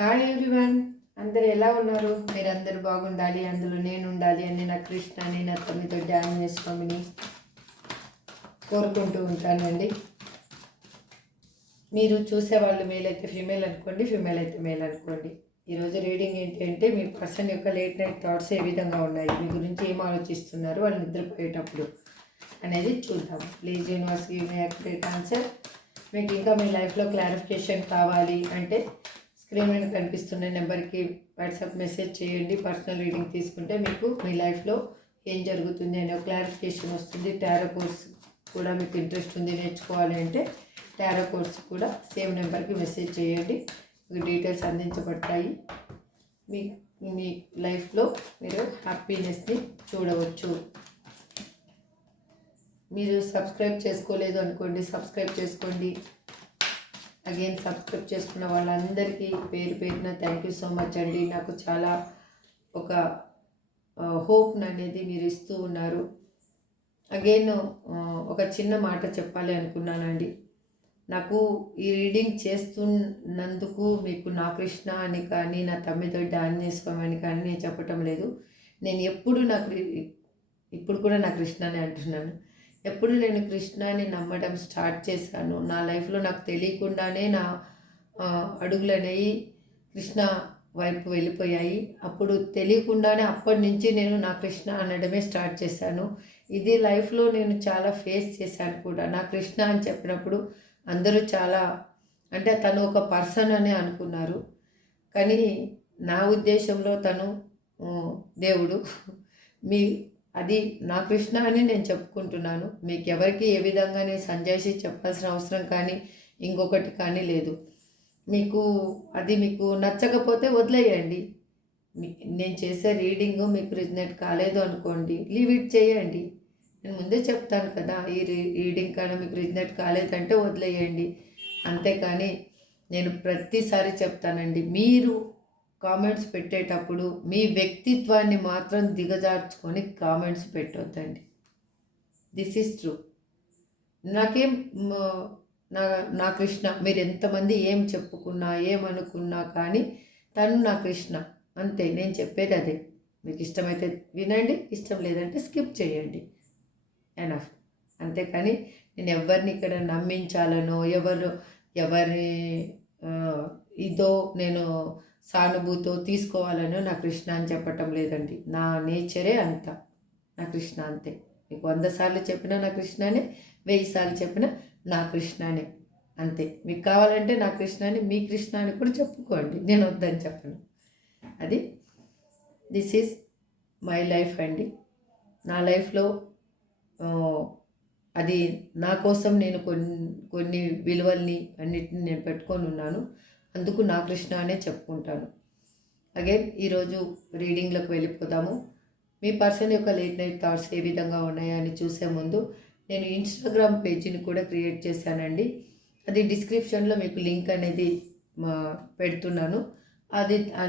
Hi everyone, అందరు ఎలా ఉన్నారు? మీరందరూ బాగుండాలి, అందులో నేను ఉండాలి అని నా కృష్ణని నా తమ్మితో డ్యాన్ చేసుకోమని కోరుకుంటూ ఉంటానండి. మీరు చూసేవాళ్ళు మేల్ అయితే ఫీమేల్ అనుకోండి, ఫీమేల్ అయితే మేల్ అనుకోండి. ఈరోజు రీడింగ్ ఏంటి అంటే మీ పర్సన్ యొక్క లేట్ నైట్ థాట్స్ ఏ విధంగా ఉన్నాయి, మీ గురించి ఏం ఆలోచిస్తున్నారు వాళ్ళు నిద్రపోయేటప్పుడు అనేది చూద్దాం. Please universe give me accurate answer. మీకు ఇంకా మీ లైఫ్లో క్లారిఫికేషన్ కావాలి అంటే స్క్రీన్ మీద కనిపిస్తున్న నెంబర్కి వాట్సాప్ మెసేజ్ చేయండి. పర్సనల్ రీడింగ్ తీసుకుంటే మీకు మీ లైఫ్లో ఏం జరుగుతుంది అనే క్లారిఫికేషన్ వస్తుంది. టారో కోర్స్ కూడా మీకు ఇంట్రెస్ట్ ఉంది నేర్చుకోవాలి అంటే టారో కోర్స్ కూడా సేమ్ నెంబర్కి మెసేజ్ చేయండి, మీకు డీటెయిల్స్ అందించబడతాయి. మీ లైఫ్లో మీరు హ్యాపీనెస్ని చూడవచ్చు. మీరు సబ్స్క్రైబ్ చేసుకోలేదు అనుకోండి, సబ్స్క్రైబ్ చేసుకోండి. అగైన్ సబ్స్క్రైబ్ చేసుకున్న వాళ్ళందరికీ పేరు పేరున థ్యాంక్ యూ సో మచ్ అండి. నాకు చాలా ఒక హోప్ అనేది మీరు ఇస్తూ ఉన్నారు. అగైన్ ఒక చిన్న మాట చెప్పాలి అనుకున్నానండి. నాకు ఈ రీడింగ్ చేస్తున్నందుకు మీకు నా కృష్ణ అని కానీ నా తమ్మితో డాన్ చేసుకోమని కానీ నేను చెప్పటం లేదు. నేను ఇప్పుడు కూడా నా కృష్ణ అని అంటున్నాను. ఎప్పుడు నేను కృష్ణని నమ్మడం స్టార్ట్ చేశాను, నా లైఫ్లో నాకు తెలియకుండానే నా అడుగులు అనేవి కృష్ణ వైపు వెళ్ళిపోయాయి. అప్పుడు తెలియకుండానే అప్పటి నుంచి నేను నా కృష్ణ అనడమే స్టార్ట్ చేశాను. ఇది లైఫ్లో నేను చాలా ఫేస్ చేశాను కూడా. నా కృష్ణ అని చెప్పినప్పుడు అందరూ చాలా అంటే తను ఒక పర్సన్ అని అనుకున్నారు, కానీ నా ఉద్దేశంలో తను దేవుడు. మీ అది నా కృష్ణ అని నేను చెప్పుకుంటున్నాను. మీకు ఎవరికి ఏ విధంగా నేను సంజాయిషి చెప్పాల్సిన అవసరం కానీ ఇంకొకటి కానీ లేదు. మీకు నచ్చకపోతే వదిలేయండి. నేను చేసే రీడింగ్ మీకు రిజనేట్ కాలేదు అనుకోండి, లీవ్ ఇట్ చేయండి. నేను ముందే చెప్తాను కదా, ఈ రీడింగ్ కానీ మీకు రిజనేట్ కాలేదంటే వదిలేయండి. అంతేకాని నేను ప్రతిసారి చెప్తానండి, మీరు కామెంట్స్ పెట్టేటప్పుడు మీ వ్యక్తిత్వాన్ని మాత్రం దిగజార్చుకొని కామెంట్స్ పెట్టొద్దండి. This is true. నాకేం నా కృష్ణ, మీరు ఎంతమంది ఏం చెప్పుకున్నా ఏమనుకున్నా కానీ తను నా కృష్ణ అంతే. నేను చెప్పేది అదే. మీకు ఇష్టమైతే వినండి, ఇష్టం లేదంటే స్కిప్ చేయండి. ఎనఫ్. అంతేకాని నేను ఎవరిని ఇక్కడ నమ్మించాలనో ఎవరి ఇదో నేను సానుభూతో తీసుకోవాలనో నా కృష్ణ అని చెప్పటం లేదండి. నా నేచరే అంత, నా కృష్ణ అంతే. మీకు 100 సార్లు చెప్పినా నా కృష్ణనే, 1000 సార్లు చెప్పినా నా కృష్ణనే అంతే. మీకు కావాలంటే నా కృష్ణని మీ కృష్ణ అని కూడా చెప్పుకోండి, నేను వద్దని చెప్పను. అది దిస్ ఈజ్ మై లైఫ్ అండి. నా లైఫ్లో అది నా కోసం నేను కొన్ని విలువల్ని అన్నిటిని నేను పెట్టుకొని ఉన్నాను. అందుకు నా కృష్ణ అనే చెప్పుకుంటాను. అగైన్ ఈరోజు రీడింగ్లోకి వెళ్ళిపోదాము. మీ పర్సన్ యొక్క లేట్ నైట్ థాట్స్ ఏ విధంగా ఉన్నాయని చూసే ముందు నేను ఇన్స్టాగ్రామ్ పేజీని కూడా క్రియేట్ చేశానండి. అది డిస్క్రిప్షన్లో మీకు లింక్ అనేది పెడుతున్నాను. ఆ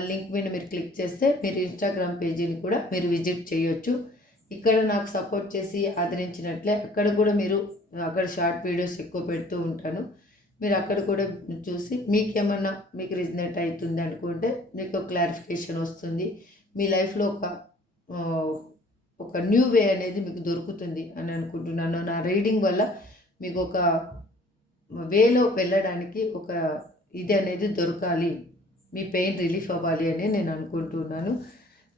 లింక్ మీద మీరు క్లిక్ చేస్తే మీరు ఇన్స్టాగ్రామ్ పేజీని కూడా మీరు విజిట్ చేయొచ్చు. ఇక్కడ నాకు సపోర్ట్ చేసి ఆదరించినట్లే అక్కడ కూడా అక్కడ షార్ట్ వీడియోస్ ఎక్కువ పెడుతూ ఉంటాను. మీరు అక్కడ కూడా చూసి మీకు రిజనేట్ అవుతుంది అనుకుంటే మీకు క్లారిఫికేషన్ వస్తుంది. మీ లైఫ్లో ఒక న్యూ వే అనేది మీకు దొరుకుతుంది అని అనుకుంటున్నాను. నా రీడింగ్ వల్ల మీకు ఒక వేలో వెళ్ళడానికి ఒక ఇది అనేది దొరకాలి, మీ పెయిన్ రిలీఫ్ అవ్వాలి అని నేను అనుకుంటున్నాను.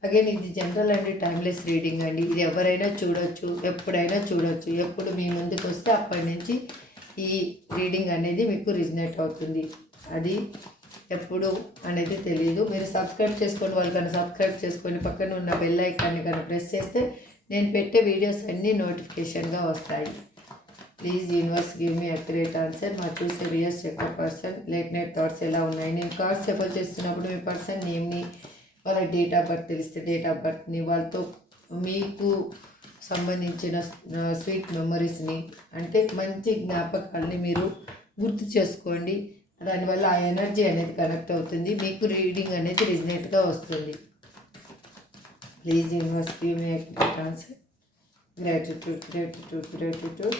అగైన్ ఇది జనరల్ అండి, టైమ్లెస్ రీడింగ్ అండి. ఇది ఎవరైనా చూడొచ్చు, ఎప్పుడైనా చూడొచ్చు. ఎప్పుడు మీ ముందుకు వస్తే అప్పటి నుంచి ఈ రీడింగ్ అనేది మీకు రిజనేట్ అవుతుంది. అది ఎప్పుడు అనేది తెలియదు. మీరు సబ్స్క్రైబ్ చేసుకోండి, వాళ్ళకన్నా సబ్స్క్రైబ్ చేసుకొని పక్కన ఉన్న బెల్ ఐకాన్ని కన్నా ప్రెస్ చేస్తే నేను పెట్టే వీడియోస్ అన్నీ నోటిఫికేషన్గా వస్తాయి. Please universe give me accurate answer. మా చూసే వ్యూయర్స్ యొక్క పర్సన్ లేట్ నైట్ థాట్స్ ఎలా ఉన్నాయి. నేను కార్డ్స్ షఫల్ చేస్తున్నప్పుడు మీ పర్సన్ నేమ్ని, వాళ్ళ డేట్ ఆఫ్ బర్త్ తెలిస్తే డేట్ ఆఫ్ బర్త్ని, వాళ్ళతో మీకు సంబంధించిన స్వీట్ మెమరీస్ని అంటే మంచి జ్ఞాపకాలని మీరు గుర్తు చేసుకోండి. దానివల్ల ఆ ఎనర్జీ అనేది కనెక్ట్ అవుతుంది, మీకు రీడింగ్ అనేది రిజనేట్గా వస్తుంది. Please universe give me accurate answer. Gratitude gratitude gratitude.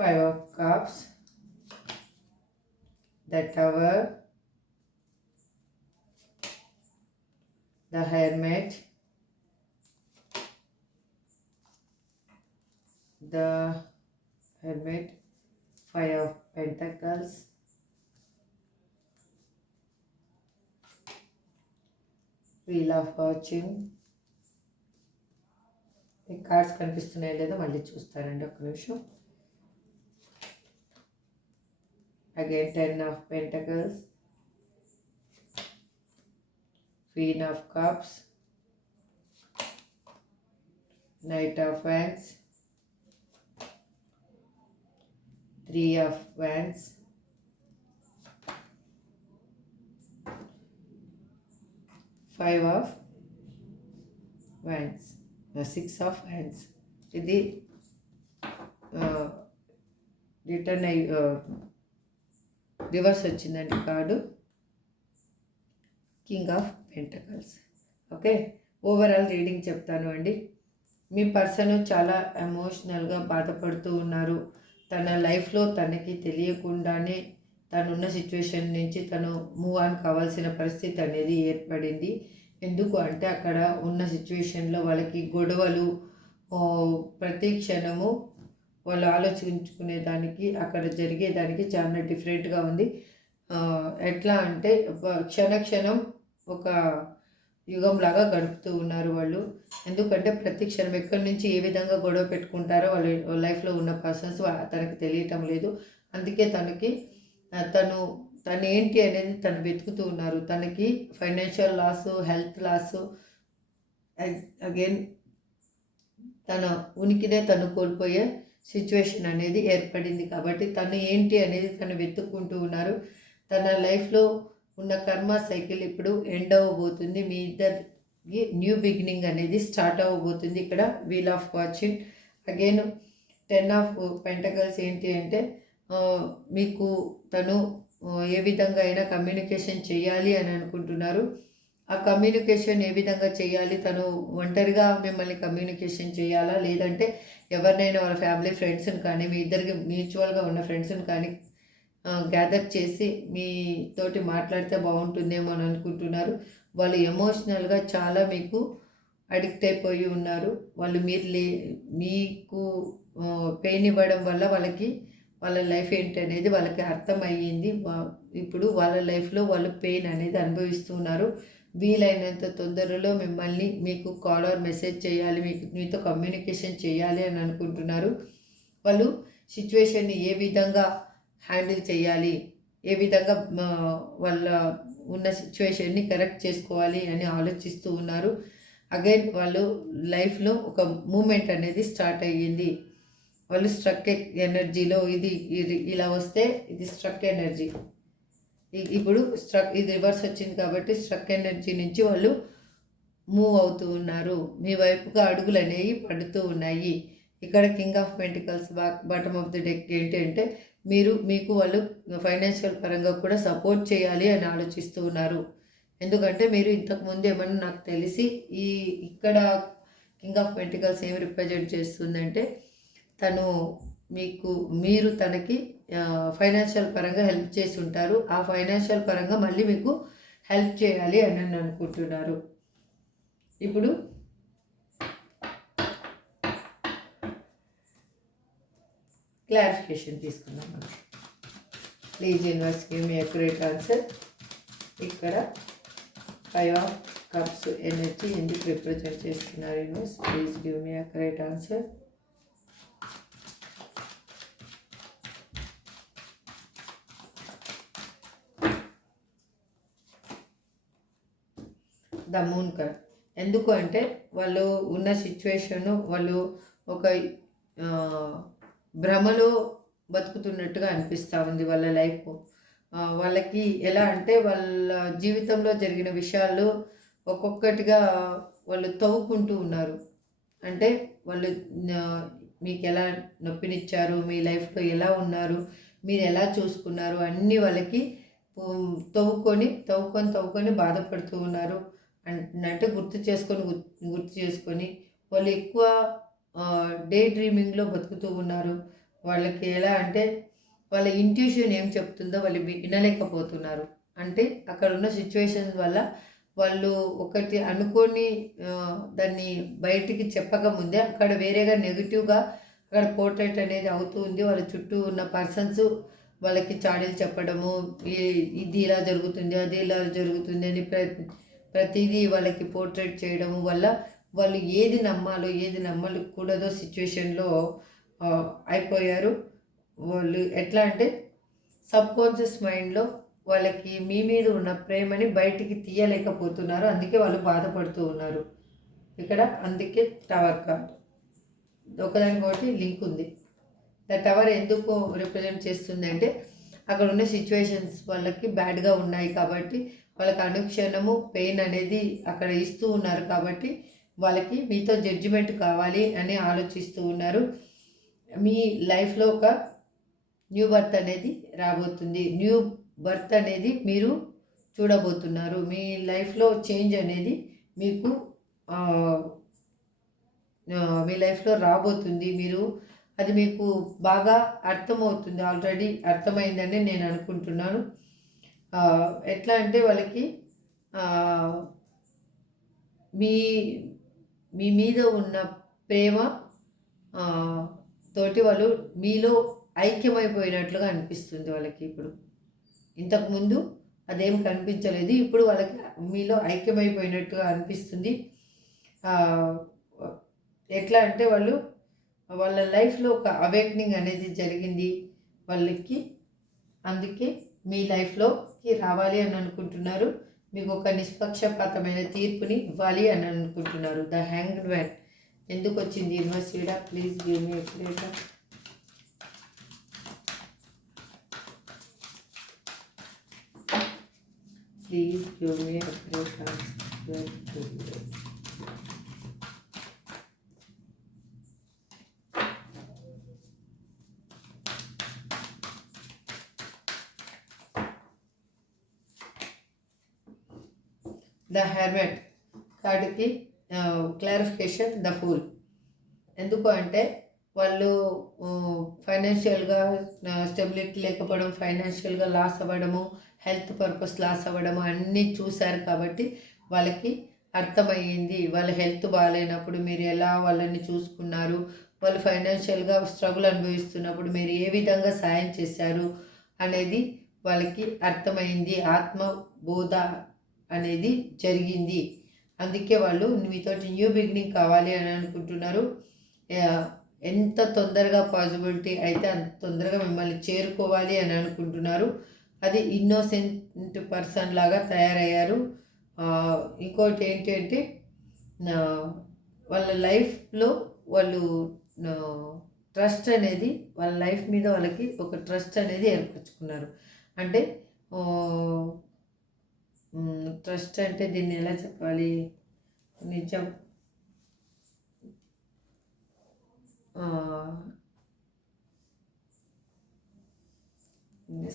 Five of Cups, the Tower, the Hermit, the Hermit, Five of Pentacles, Wheel of Fortune. ఈ కార్డ్స్ కనిపిస్తున్నాయో లేదో మళ్ళీ చూస్తానండి, ఒక్క నిమిషం. Again 10 of Pentacles, Queen of Cups, Knight of Wands, 3 of Wands, Five of Wands, 6 of Wands. ఇది return అయ్యి reverse వచ్చిందండి card, king of pentacles. Okay, overall reading చెప్తాను అండి. మీ పర్సన్ చాలా ఎమోషనల్గా బాధపడుతూ ఉన్నారు. తన లైఫ్లో తనకి తెలియకుండానే తనున్న సిచ్యువేషన్ నుంచి తను మూవ్ ఆన్ కావాల్సిన పరిస్థితి అనేది ఏర్పడింది. ఎందుకు అంటే అక్కడ ఉన్న సిచ్యువేషన్లో వాళ్ళకి గొడవలు ప్రతి క్షణము వాళ్ళు ఆలోచించుకునేదానికి అక్కడ జరిగేదానికి చాలా డిఫరెంట్గా ఉంది. ఎట్లా అంటే క్షణం ఒక యుగంలాగా గడుపుతూ ఉన్నారు వాళ్ళు. ఎందుకంటే ప్రతి క్షణం ఎక్కడి నుంచి ఏ విధంగా గొడవ పెట్టుకుంటారో వాళ్ళ లైఫ్లో ఉన్న పర్సన్స్ తనకు తెలియటం లేదు. అందుకే తను ఏంటి అనేది తను వెతుకుతూ ఉన్నారు. తనకి financial loss, health loss, again తన ఉనికినే తను కోల్పోయే సిచ్యువేషన్ అనేది ఏర్పడింది. కాబట్టి తను ఏంటి అనేది తను వెతుక్కుంటూ ఉన్నారు. తన లైఫ్లో ఉన్న కర్మ సైకిల్ ఇప్పుడు ఎండ్ అవ్వబోతుంది. మీ ఇద్దరికి న్యూ బిగినింగ్ అనేది స్టార్ట్ అవ్వబోతుంది. ఇక్కడ wheel of fortune, again 10 of Pentacles. ఏంటి అంటే మీకు తను ఏ విధంగా అయినా కమ్యూనికేషన్ చేయాలి అని అనుకుంటున్నారు. ఆ కమ్యూనికేషన్ ఏ విధంగా చేయాలి, తను ఒంటరిగా మిమ్మల్ని కమ్యూనికేషన్ చేయాలా, లేదంటే ఎవరినైనా వాళ్ళ ఫ్యామిలీ ఫ్రెండ్స్ని కానీ మీ ఇద్దరికి మ్యూచువల్గా ఉన్న ఫ్రెండ్స్ని కానీ గ్యాదర్ చేసి మీతోటి మాట్లాడితే బాగుంటుందేమో అని అనుకుంటున్నారు. వాళ్ళు ఎమోషనల్గా చాలా మీకు అడిక్ట్ అయిపోయి ఉన్నారు. వాళ్ళు మీకు పెయిన్ ఇవ్వడం వల్ల వాళ్ళ లైఫ్ ఏంటి అనేది వాళ్ళకి అర్థమయ్యింది. ఇప్పుడు వాళ్ళ లైఫ్లో వాళ్ళు పెయిన్ అనేది అనుభవిస్తున్నారు. వీలైనంత తొందరలో మిమ్మల్ని మీకు కాల్ ఆర్ మెసేజ్ చేయాలి, మీతో కమ్యూనికేషన్ చేయాలి అని అనుకుంటున్నారు. వాళ్ళు సిచ్యువేషన్ని ఏ విధంగా హ్యాండిల్ చేయాలి, ఏ విధంగా వాళ్ళ ఉన్న సిచ్యువేషన్ని కరెక్ట్ చేసుకోవాలి అని ఆలోచిస్తూ ఉన్నారు. అగైన్ వాళ్ళు లైఫ్లో ఒక మూమెంట్ అనేది స్టార్ట్ అయ్యింది. వాళ్ళు స్ట్రక్ ఎనర్జీలో ఇది ఇలా వస్తే ఇది స్ట్రక్ ఎనర్జీ. ఇప్పుడు ఇది రివర్స్ వచ్చింది కాబట్టి స్ట్రక్ ఎనర్జీ నుంచి వాళ్ళు మూవ్ అవుతూ ఉన్నారు. మీ వైపుగా అడుగులు అనేవి పడుతూ ఉన్నాయి. ఇక్కడ king of pentacles bottom of the deck ఏంటి అంటే మీకు వాళ్ళు ఫైనాన్షియల్ పరంగా కూడా సపోర్ట్ చేయాలి అని ఆలోచిస్తూ ఉన్నారు. ఎందుకంటే మీరు ఇంతకుముందు ఏమన్నా నాకు తెలిసి ఇక్కడ కింగ్ ఆఫ్ పెంటికల్స్ ఏమి రిప్రజెంట్ చేస్తుందంటే మీరు తనకి ఫైనాన్షియల్ పరంగా హెల్ప్ చేసి ఉంటారు. ఆ ఫైనాన్షియల్ పరంగా మళ్ళీ మీకు హెల్ప్ చేయాలి అని అనుకుంటున్నారు. ఇప్పుడు క్లారిఫికేషన్ తీసుకుందాం మనం. Please universe give me accurate answer. ఇక్కడ 5 of Cups ఎనర్జీ ఎందుకు రిప్రజెంట్ చేస్తున్నారు universe? Please give me accurate answer. The moon card. ఎందుకు అంటే వాళ్ళు ఉన్న సిచ్యువేషను వాళ్ళు ఒక భ్రమలో బతుకుతున్నట్టుగా అనిపిస్తూ ఉంది వాళ్ళ లైఫ్. వాళ్ళకి ఎలా అంటే వాళ్ళ జీవితంలో జరిగిన విషయాలు ఒక్కొక్కటిగా వాళ్ళు తవ్వుకుంటూ ఉన్నారు. అంటే వాళ్ళు మీకు ఎలా నొప్పినిచ్చారు, మీ లైఫ్లో ఎలా ఉన్నారు, మీరు ఎలా చూసుకున్నారు, అన్నీ వాళ్ళకి తవ్వుకొని బాధపడుతూ ఉన్నారు. అంటే గుర్తు చేసుకొని వాళ్ళు ఎక్కువ డే డ్రీమింగ్లో బతుకుతూ ఉన్నారు. వాళ్ళకి ఎలా అంటే వాళ్ళ ఇంట్యూషన్ ఏం చెప్తుందో వాళ్ళు వినలేకపోతున్నారు. అంటే అక్కడ ఉన్న సిచ్యువేషన్స్ వల్ల వాళ్ళు ఒకటి అనుకోని దాన్ని బయటికి చెప్పకముందే అక్కడ వేరేగా నెగిటివ్గా అక్కడ పోర్ట్రేట్ అనేది అవుతూ ఉంది. వాళ్ళ చుట్టూ ఉన్న పర్సన్స్ వాళ్ళకి చాడీలు చెప్పడము, ఇది ఇలా జరుగుతుంది, అది ఇలా జరుగుతుంది అని ప్రతిదీ వాళ్ళకి పోర్ట్రేట్ చేయడము వల్ల వాళ్ళు ఏది నమ్మాలో ఏది నమ్మకూడదో సిచ్యువేషన్లో అయిపోయారు. వాళ్ళు ఎట్లా అంటే సబ్కాన్షియస్ మైండ్లో వాళ్ళకి మీ మీద ఉన్న ప్రేమని బయటికి తీయలేకపోతున్నారు. అందుకే వాళ్ళు బాధపడుతూ ఉన్నారు ఇక్కడ. అందుకే టవర్ కార్డ్ ఒకదానికొకటి లింక్ ఉంది. ద టవర్ ఎందుకు రిప్రజెంట్ చేస్తుంది అంటే అక్కడ ఉన్న సిచ్యువేషన్స్ వాళ్ళకి బ్యాడ్గా ఉన్నాయి కాబట్టి వాళ్ళకి అనుక్షణము పెయిన్ అనేది అక్కడ ఇస్తూ ఉన్నారు కాబట్టి వాళ్ళకి మీతో జడ్జిమెంట్ కావాలి అని ఆలోచిస్తూ ఉన్నారు. మీ లైఫ్లో ఒక న్యూ బర్త్ అనేది రాబోతుంది. న్యూ బర్త్ అనేది మీరు చూడబోతున్నారు. మీ లైఫ్లో చేంజ్ అనేది మీకు మీ లైఫ్లో రాబోతుంది. అది మీకు బాగా అర్థమవుతుంది. ఆల్రెడీ అర్థమైందని నేను అనుకుంటున్నాను. ఎట్లా అంటే వాళ్ళకి మీ మీ మీద ఉన్న ప్రేమ తోటి వాళ్ళు మీలో ఐక్యమైపోయినట్లుగా అనిపిస్తుంది వాళ్ళకి. ఇప్పుడు ఇంతకుముందు అదేం కనిపించలేదు, ఇప్పుడు వాళ్ళకి మీలో ఐక్యమైపోయినట్టుగా అనిపిస్తుంది. ఎట్లా అంటే వాళ్ళ లైఫ్లో ఒక అవేక్నింగ్ అనేది జరిగింది వాళ్ళకి. అందుకే మీ లైఫ్లోకి రావాలి అని అనుకుంటున్నారు. మీకు ఒక నిష్పక్షపాతమైన తీర్పుని ఇవ్వాలి అని అనుకుంటున్నారు. ద హ్యాంగ్డ్ మ్యాన్ ఎందుకు వచ్చింది యూనివర్సిటీడా? Please give me explanation. Please give me explanation. The hermit కార్డుకి క్లారిఫికేషన్ ద ఫూల్. ఎందుకు అంటే వాళ్ళు ఫైనాన్షియల్గా స్టెబిలిటీ లేకపోవడం, ఫైనాన్షియల్గా లాస్ అవ్వడము, హెల్త్ పర్పస్ లాస్ అవ్వడము అన్నీ చూశారు కాబట్టి వాళ్ళకి అర్థమయ్యింది. వాళ్ళ హెల్త్ బాగాలేనప్పుడు మీరు ఎలా వాళ్ళని చూసుకున్నారు, వాళ్ళు ఫైనాన్షియల్గా స్ట్రగుల్ అనుభవిస్తున్నప్పుడు మీరు ఏ విధంగా సాయం చేశారు అనేది వాళ్ళకి అర్థమైంది. ఆత్మ బోధ అనేది జరిగింది. అందుకే వాళ్ళు మీతోటి న్యూ బిగినింగ్ కావాలి అని అనుకుంటున్నారు. ఎంత తొందరగా పాసిబిలిటీ అయితే అంత తొందరగా మిమ్మల్ని చేరుకోవాలి అని అనుకుంటున్నారు. అది ఇన్నోసెంట్ పర్సన్ లాగా తయారయ్యారు. ఇంకోటి ఏంటి అంటే వాళ్ళ లైఫ్లో వాళ్ళు ట్రస్ట్ అనేది వాళ్ళ లైఫ్ మీద వాళ్ళకి ఒక ట్రస్ట్ అనేది ఏర్పరచుకున్నారు. అంటే ట్రస్ట్ అంటే దీన్ని ఎలా చెప్పాలి, నిజం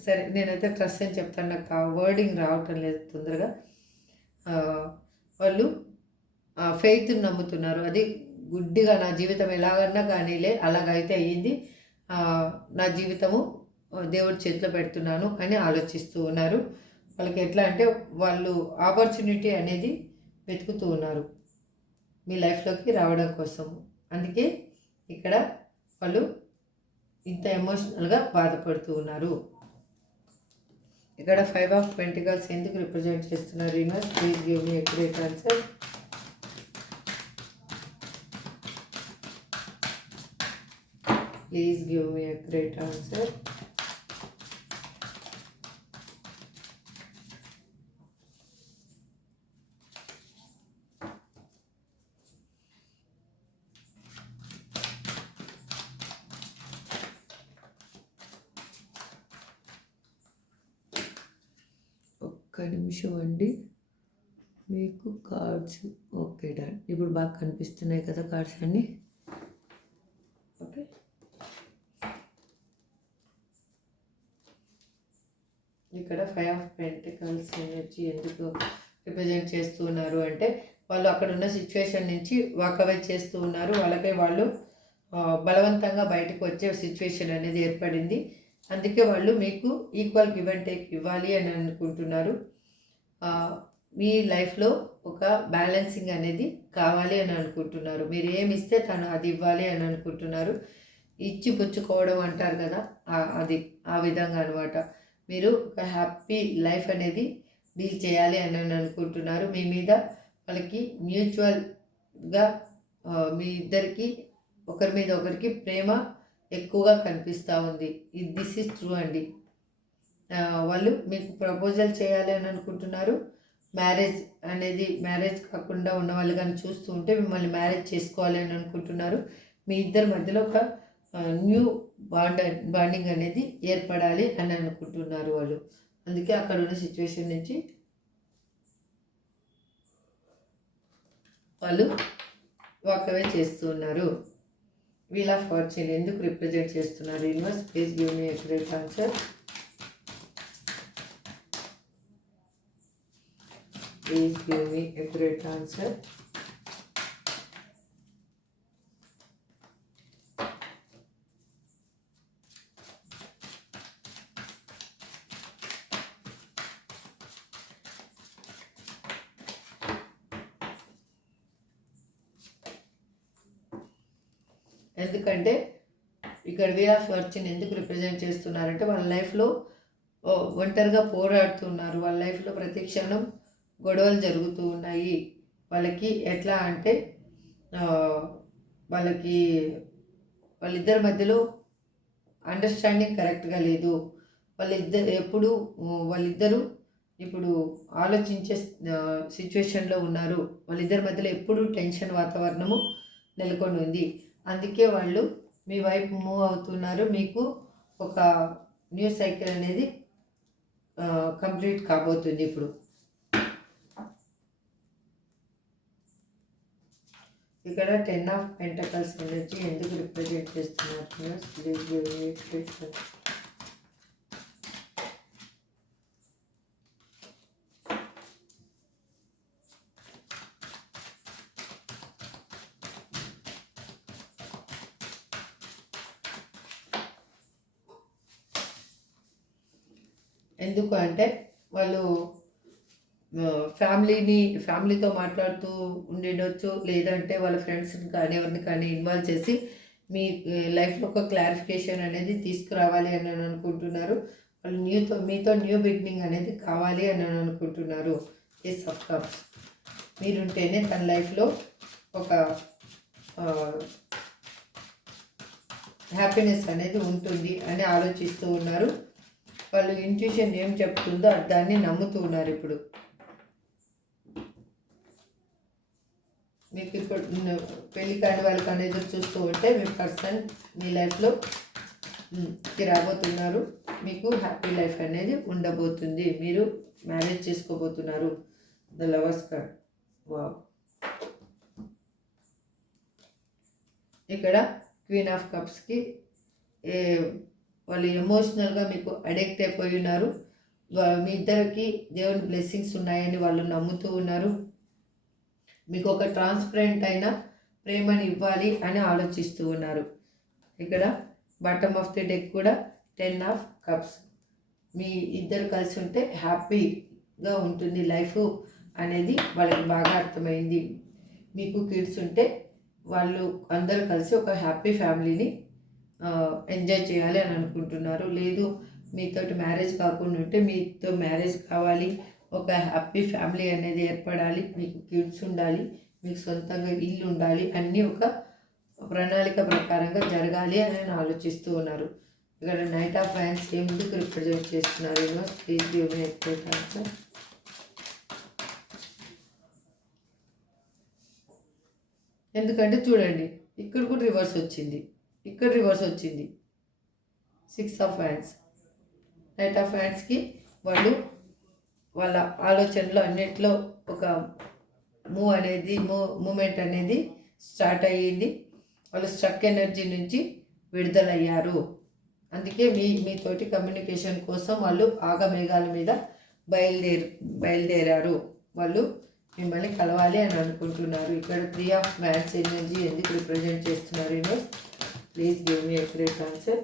సరే నేనైతే ట్రస్ట్ అని చెప్తాను, నాకు ఆ వర్డింగ్ రావటం లేదు తొందరగా. వాళ్ళు ఫెయిత్ని నమ్ముతున్నారు. అది గుడ్డిగా నా జీవితం ఎలాగన్నా కానీలే అలాగైతే అయ్యింది, నా జీవితము దేవుడి చేతిలో పెడుతున్నాను అని ఆలోచిస్తూ ఉన్నారు. వాళ్ళకి ఎట్లా అంటే వాళ్ళు ఆపర్చునిటీ అనేది వెతుకుతూ ఉన్నారు మీ లైఫ్లోకి రావడం కోసం. అందుకే ఇక్కడ వాళ్ళు ఇంత ఎమోషనల్గా బాధపడుతూ ఉన్నారు. ఇక్కడ 5 ఆఫ్ పెంటికల్స్ ఎందుకు రిప్రజెంట్ చేస్తున్నారు universe? Please give me accurate answer. Please give me accurate answer. ఒక్క నిమిషం అండి, మీకు కార్డ్స్ ఓకే డన్. ఇప్పుడు బాగా కనిపిస్తున్నాయి కదా కార్డ్స్ అన్నీ. ఓకే, ఇక్కడ 5 ఆఫ్ పెంటికల్స్ ఎనర్జీ ఎందుకు రిప్రజెంట్ చేస్తూ ఉన్నారు అంటే వాళ్ళు అక్కడ ఉన్న సిచ్యువేషన్ నుంచి వాకవే చేస్తూ ఉన్నారు. వాళ్ళకై వాళ్ళు బలవంతంగా బయటకు వచ్చే సిచ్యువేషన్ అనేది ఏర్పడింది. అందుకే వాళ్ళు మీకు ఈక్వల్ గివ్ అండ్ టేక్ ఇవ్వాలి అని అనుకుంటున్నారు. మీ లైఫ్లో ఒక బ్యాలెన్సింగ్ అనేది కావాలి అని అనుకుంటున్నారు. మీరు ఏమి ఇస్తే తను అది ఇవ్వాలి అని అనుకుంటున్నారు. ఇచ్చి పుచ్చుకోవడం అంటారు కదా, అది ఆ విధంగా అనమాట. మీరు ఒక హ్యాపీ లైఫ్ అనేది డీల్ చేయాలి అని అనుకుంటున్నారు. మీ మీద వాళ్ళకి మ్యూచువల్గా మీ ఇద్దరికి ఒకరి మీద ఒకరికి ప్రేమ ఎక్కువగా కనిపిస్తూ ఉంది. దిస్ ఈజ్ ట్రూ అండి. వాళ్ళు మీకు ప్రపోజల్ చేయాలి అని అనుకుంటున్నారు. మ్యారేజ్ కాకుండా ఉన్న వాళ్ళు కానీ చూస్తూ ఉంటే మిమ్మల్ని మ్యారేజ్ చేసుకోవాలి అని అనుకుంటున్నారు. మీ ఇద్దరి మధ్యలో ఒక న్యూ బాండింగ్ అనేది ఏర్పడాలి అని అనుకుంటున్నారు వాళ్ళు. అందుకే అక్కడ ఉన్న సిచ్యువేషన్ నుంచి వాళ్ళు వాకవే చేస్తున్నారు. వీల్ ఆఫ్ ఫార్చ్యూన్ ఎందుకు రిప్రజెంట్ చేస్తున్నారు? Universe please give me accurate answer. Please give me accurate answer. ఎందుకంటే ఇక్కడ వీల్ ఆఫ్ ఫార్చ్యూన్ ఎందుకు రిప్రజెంట్ చేస్తున్నారంటే వాళ్ళ లైఫ్లో ఒంటరిగా పోరాడుతున్నారు. వాళ్ళ లైఫ్లో ప్రతి క్షణం గొడవలు జరుగుతూ ఉన్నాయి. వాళ్ళకి ఎట్లా అంటే వాళ్ళిద్దరి మధ్యలో అండర్స్టాండింగ్ కరెక్ట్గా లేదు. వాళ్ళిద్దరూ ఇప్పుడు ఆలోచించే సిచ్యువేషన్లో ఉన్నారు. వాళ్ళిద్దరి మధ్యలో ఎప్పుడూ టెన్షన్ వాతావరణము నెలకొని ఉంది. అందుకే వాళ్ళు మీ వైపు మూవ్ అవుతున్నారు. మీకు ఒక న్యూ సైకిల్ అనేది కంప్లీట్ కాబోతుంది. ఇప్పుడు ఇక్కడ 10 ఆఫ్ పెంటకల్స్ ఎనర్జీ ఎందుకు రిప్రజెంట్ చేస్తున్నారు? ఎందుకు అంటే వాళ్ళు ఫ్యామిలీతో మాట్లాడుతూ ఉండవచ్చు, లేదంటే వాళ్ళ ఫ్రెండ్స్ని కానీ ఎవరిని కానీ ఇన్వాల్వ్ చేసి మీ లైఫ్లో ఒక క్లారిఫికేషన్ అనేది తీసుకురావాలి అని అనుకుంటున్నారు. వాళ్ళు మీతో న్యూ బిగినింగ్ అనేది కావాలి అని అనుకుంటున్నారు. ఏస్ ఆఫ్ కప్స్ మీరుంటేనే తన లైఫ్లో ఒక హ్యాపీనెస్ అనేది ఉంటుంది అని ఆలోచిస్తూ ఉన్నారు. వాళ్ళు ఇంట్యూషన్ ఏం చెప్తుందో దాన్ని నమ్ముతూ ఉన్నారు. ఇప్పుడు మీకు ఇప్పుడు పెళ్లి కాని వాళ్ళకి అనేది చూస్తూ ఉంటే మీ పర్సన్ మీ లైఫ్లో రాబోతున్నారు. మీకు హ్యాపీ లైఫ్ అనేది ఉండబోతుంది. మీరు మ్యారేజ్ చేసుకోబోతున్నారు. The lovers card. వావ్. ఇక్కడ క్వీన్ ఆఫ్ కప్స్కి వాళ్ళు ఎమోషనల్గా మీకు అడిక్ట్ అయిపోయి ఉన్నారు. మీ ఇద్దరికి దేవుని బ్లెస్సింగ్స్ ఉన్నాయని వాళ్ళు నమ్ముతూ ఉన్నారు. మీకు ఒక ట్రాన్స్పరెంట్ అయిన ప్రేమని ఇవ్వాలి అని ఆలోచిస్తూ ఉన్నారు. ఇక్కడ బాటమ్ ఆఫ్ ది డెక్ కూడా 10 ఆఫ్ కప్స్. మీ ఇద్దరు కలిసి ఉంటే హ్యాపీగా ఉంటుంది లైఫ్ అనేది వాళ్ళకి బాగా అర్థమైంది. మీకు కిడ్స్ ఉంటే వాళ్ళు అందరూ కలిసి ఒక హ్యాపీ ఫ్యామిలీని ఎంజాయ్ చేయాలి అని అనుకుంటున్నారు. లేదు మీతోటి మ్యారేజ్ కాకుండా ఉంటే మీతో మ్యారేజ్ కావాలి, ఒక హ్యాపీ ఫ్యామిలీ అనేది ఏర్పడాలి, మీకు కిడ్స్ ఉండాలి, మీకు సొంతంగా ఇల్లు ఉండాలి, అన్నీ ఒక ప్రణాళిక ప్రకారంగా జరగాలి అని ఆలోచిస్తూ ఉన్నారు. ఇక్కడ నైట్ ఆఫ్ వ్యాన్స్ ఎందుకు రిప్రజెంట్ చేస్తున్నారు? Please give me expect answer. ఎందుకంటే చూడండి, ఇక్కడ కూడా రివర్స్ వచ్చింది, ఇక్కడ రివర్స్ వచ్చింది. 6 ఆఫ్ హ్యాండ్స్. నైట్ ఆఫ్ హ్యాండ్స్కి వాళ్ళ ఆలోచనలో అన్నిట్లో ఒక మూమెంట్ అనేది స్టార్ట్ అయ్యింది. వాళ్ళు స్ట్రక్ ఎనర్జీ నుంచి విడుదలయ్యారు. అందుకే మీతోటి కమ్యూనికేషన్ కోసం వాళ్ళు ఆగమేఘాల మీద బయలుదేరారు. వాళ్ళు మిమ్మల్ని కలవాలి అని అనుకుంటున్నారు. ఇక్కడ 3 ఆఫ్ వ్యాన్స్ ఎనర్జీ ఎందుకు రిప్రజెంట్ చేస్తున్నారు? Universe please give me accurate answer.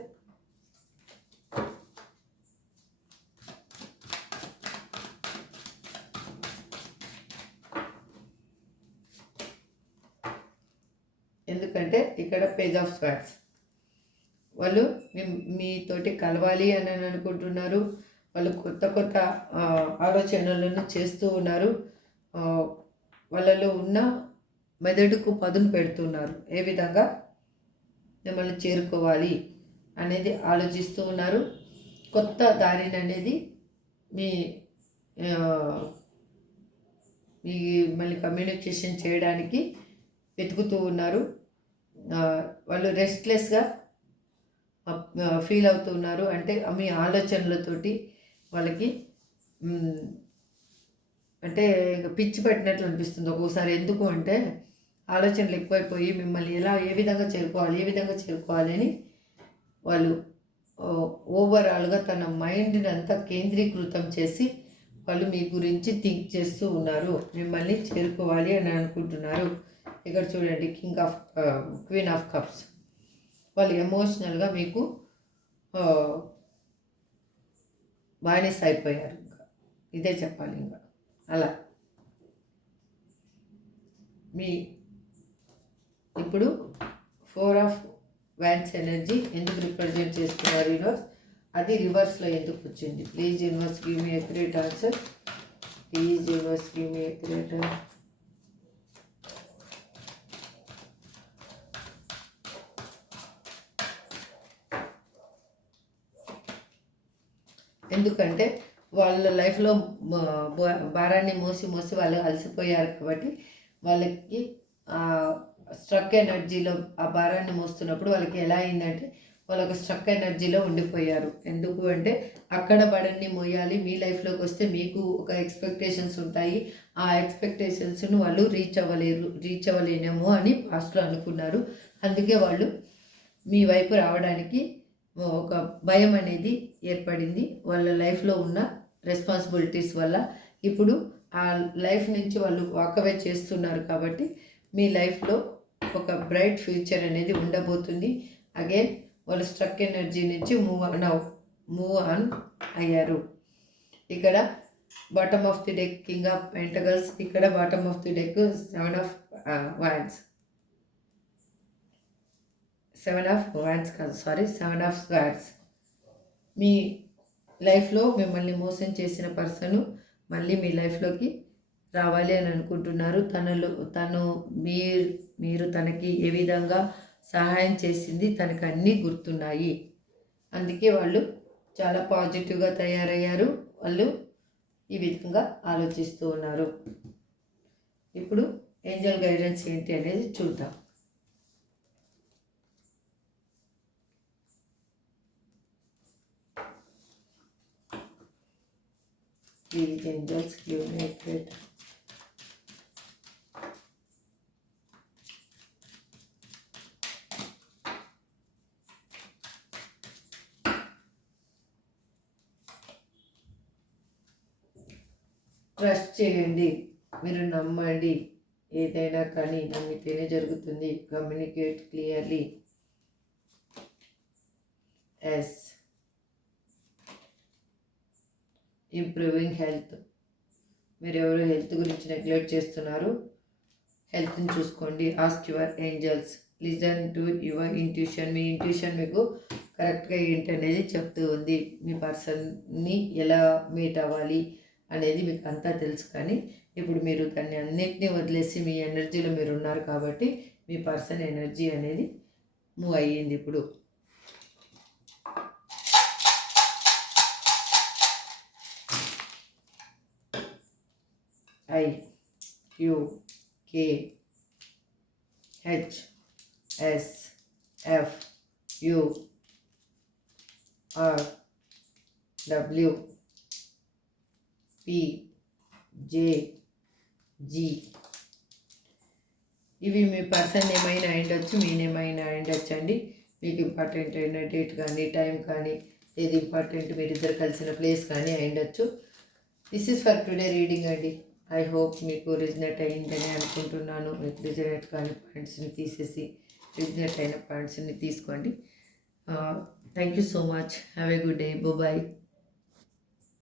ఎందుకంటే ఇక్కడ పేజ్ ఆఫ్ స్వాట్స్, వాళ్ళు మీతోటి కలవాలి అని అనుకుంటున్నారు. వాళ్ళు కొత్త కొత్త ఆలోచనలను చేస్తూ ఉన్నారు. వాళ్ళలో ఉన్న మెదడుకు పదును పెడుతున్నారు. ఏ విధంగా మిమ్మల్ని చేరుకోవాలి అనేది ఆలోచిస్తూ ఉన్నారు. కొత్త దారిని అనేది మీ మళ్ళీ కమ్యూనికేషన్ చేయడానికి వెతుకుతూ ఉన్నారు. వాళ్ళు రెస్ట్లెస్గా ఫీల్ అవుతున్నారు. అంటే మీ ఆలోచనలతోటి వాళ్ళకి అంటే పిచ్చి పట్టినట్లు అనిపిస్తుంది ఒక్కోసారి. ఎందుకు అంటే ఆలోచనలు ఎక్కువైపోయి మిమ్మల్ని ఏ విధంగా చేరుకోవాలి అని వాళ్ళు ఓవరాల్గా తన మైండ్ని అంతా కేంద్రీకృతం చేసి వాళ్ళు మీ గురించి థింక్ చేస్తూ ఉన్నారు. మిమ్మల్ని చేరుకోవాలి అని అనుకుంటున్నారు. ఇక్కడ చూడండి, క్వీన్ ఆఫ్ కప్స్. వాళ్ళు ఎమోషనల్గా మీకు బానిస అయిపోయారు. ఇంకా ఇదే చెప్పాలి. ఇంకా అలా మీ ఇప్పుడు 4 ఆఫ్ వ్యాండ్స్ ఎనర్జీ ఎందుకు రిప్రజెంట్ చేస్తున్నారు యూనివర్స్, అది రివర్స్లో ఎందుకు వచ్చింది? Please universe give me accurate answer. Please universe give me accurate answer. ఎందుకంటే వాళ్ళ లైఫ్లో భారాన్ని మోసి వాళ్ళు అలసిపోయారు కాబట్టి వాళ్ళకి స్ట్రక్ ఎనర్జీలో ఆ భారాన్ని మోస్తున్నప్పుడు వాళ్ళకి ఎలా అయిందంటే వాళ్ళు ఒక స్ట్రక్ ఎనర్జీలో ఉండిపోయారు. ఎందుకు అంటే అక్కడ బడన్ని మోయాలి, మీ లైఫ్లోకి వస్తే మీకు ఒక ఎక్స్పెక్టేషన్స్ ఉంటాయి. ఆ ఎక్స్పెక్టేషన్స్ను వాళ్ళు రీచ్ అవ్వలేనేమో అని పాస్ట్లో అనుకున్నారు. అందుకే వాళ్ళు మీ వైపు రావడానికి ఒక భయం అనేది ఏర్పడింది. వాళ్ళ లైఫ్లో ఉన్న రెస్పాన్సిబిలిటీస్ వల్ల ఇప్పుడు ఆ లైఫ్ నుంచి వాళ్ళు వాకవే చేస్తున్నారు. కాబట్టి మీ లైఫ్లో ఒక బ్రైట్ ఫ్యూచర్ అనేది ఉండబోతుంది. అగైన్ వాళ్ళు స్ట్రక్ ఎనర్జీ నుంచి మూవ్ ఆన్ అయ్యారు. ఇక్కడ bottom of the deck king of pentacles, ఇక్కడ bottom of the deck 7 of wands. 7 of wands కాదు, సారీ, 7 ఆఫ్ స్వార్డ్స్. మీ లైఫ్లో మిమ్మల్ని మోసం చేసిన పర్సను మళ్ళీ మీ లైఫ్లోకి రావాలి అని అనుకుంటున్నారు. మీరు తనకి ఏ విధంగా సహాయం చేసింది తనకు అన్నీ గుర్తున్నాయి. అందుకే వాళ్ళు చాలా పాజిటివ్గా తయారయ్యారు. వాళ్ళు ఈ విధంగా ఆలోచిస్తూ ఉన్నారు. ఇప్పుడు ఏంజల్ గైడెన్స్ ఏంటి అనేది చూద్దాం. Please angels give me a great trust చేయండి, మీరు నమ్మండి. ఏదైనా కానీ నమ్మితేనే జరుగుతుంది. Communicate clearly. Yes. Improving health. మీరు ఎవరు హెల్త్ గురించి నెగ్లెక్ట్ చేస్తున్నారు, హెల్త్ని చూసుకోండి. Ask your angels, listen to your intuition. మీ ఇంట్యూషన్ మీకు కరెక్ట్గా ఏంటనేది చెప్తూ ఉంది. మీ పర్సన్ని ఎలా మీట్ అవ్వాలి అనేది మీకు అంతా తెలుసు. కానీ ఇప్పుడు మీరు దాన్ని అన్నిటినీ వదిలేసి మీ ఎనర్జీలో మీరు ఉన్నారు కాబట్టి మీ పర్సన్ ఎనర్జీ అనేది మూవ్ అయ్యింది. ఇప్పుడు IQKHSFURWPJG. ఇవి మీ పర్సన్ ఏమైనా అయిండొచ్చు, మీ నేమైనా అయిండొచ్చు అండి. మీకు ఇంపార్టెంట్ అయిన డేట్ కానీ టైం కానీ ఏది ఇంపార్టెంట్ మీరిద్దరు కలిసిన ప్లేస్ కానీ అయిండొచ్చు. This is for today reading అండి. ఐ హోప్ మీకు రిజనేట్ అయ్యిందని అనుకుంటున్నాను. మీకు రిజనేట్ కాని పాయింట్స్ని తీసేసి రిజనెట్ అయిన పాయింట్స్ని తీసుకోండి. Thank you so much. Have a good day. Bye.